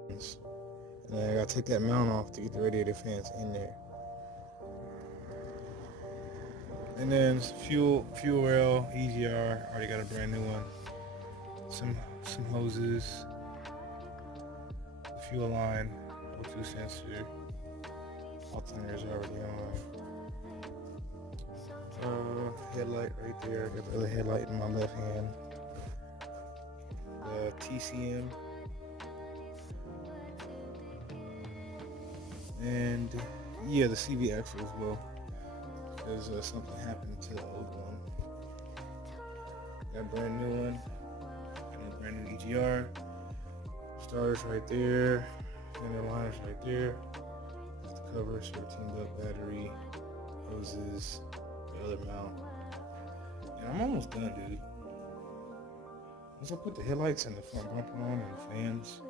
And then I gotta take that mount off to get the radiator fans in there. And then fuel rail, EGR, already got a brand new one. Some hoses, fuel line, O2 sensor, alternators already on. Headlight right there. Got the other headlight in my left hand. The TCM. And yeah, the CV axle as well. Because something happened to the old one. Got a brand new one. Got a brand new EGR. Starters right there. And the liners right there. Got the cover, so teamed up battery, hoses, the other mount. And I'm almost done, dude. Once I put the headlights and the front bumper on and the fans,